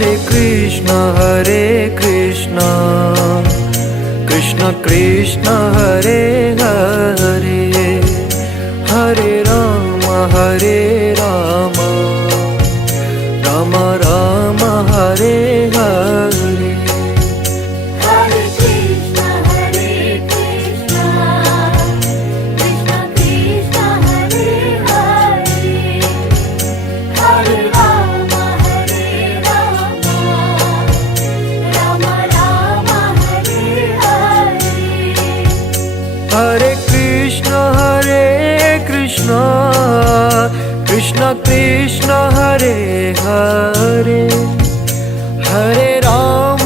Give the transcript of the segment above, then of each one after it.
Hare Krishna Krishna Krishna Hare Hare Hare Ram Ram Ram Hare Hare. Hare Krishna Krishna Krishna Hare Hare Hare Ram Ram Ram Hare Hare. Hare Krishna Krishna Krishna Hare Hare Hare Ram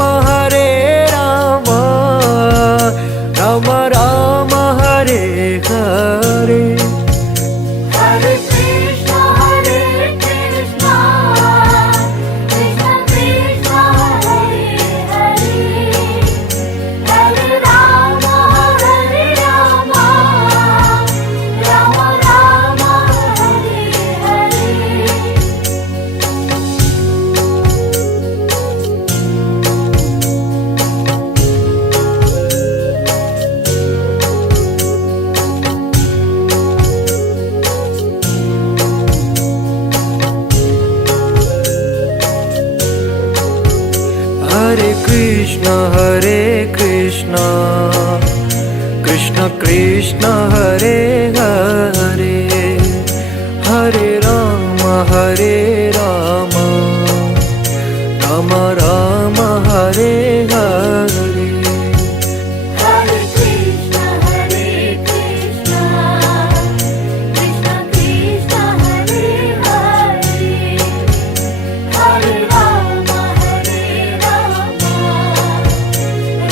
Ram Ram Hare Hare. Hare Krishna Krishna Krishna Hare Hare Hare Ram Ram Ram Hare Hare. Hare Krishna Krishna Krishna Hare Hare Hare Ram Ram Ram Hare Hare. Hare Krishna Krishna Krishna Hare Hare Hare Ram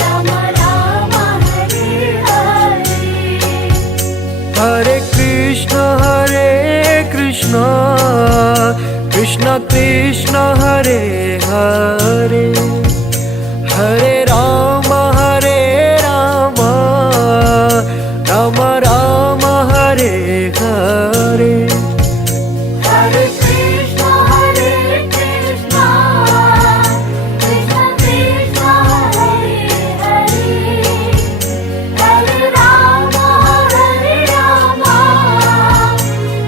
Ram Ram Hare Hare. Hare Krishna Krishna Krishna Hare Hare Hare Ram Ram Ram Hare Hare. Hare Krishna Krishna Krishna Hare Hare Hare Ram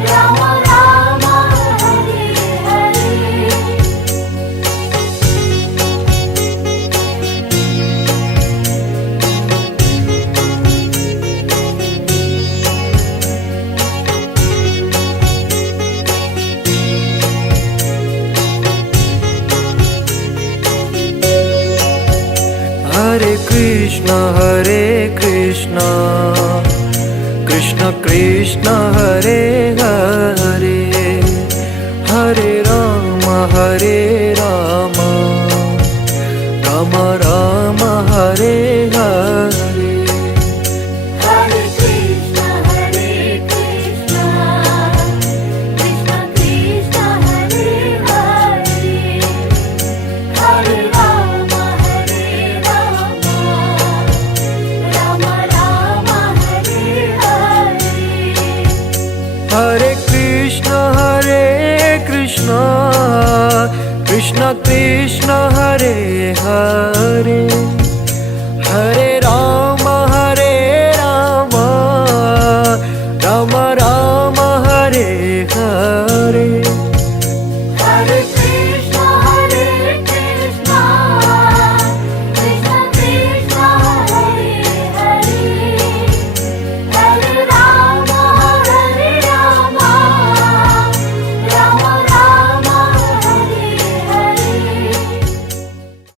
Ram Ram Hare Hare. Hare Krishna Krishna Krishna Hare Hare Hare Ram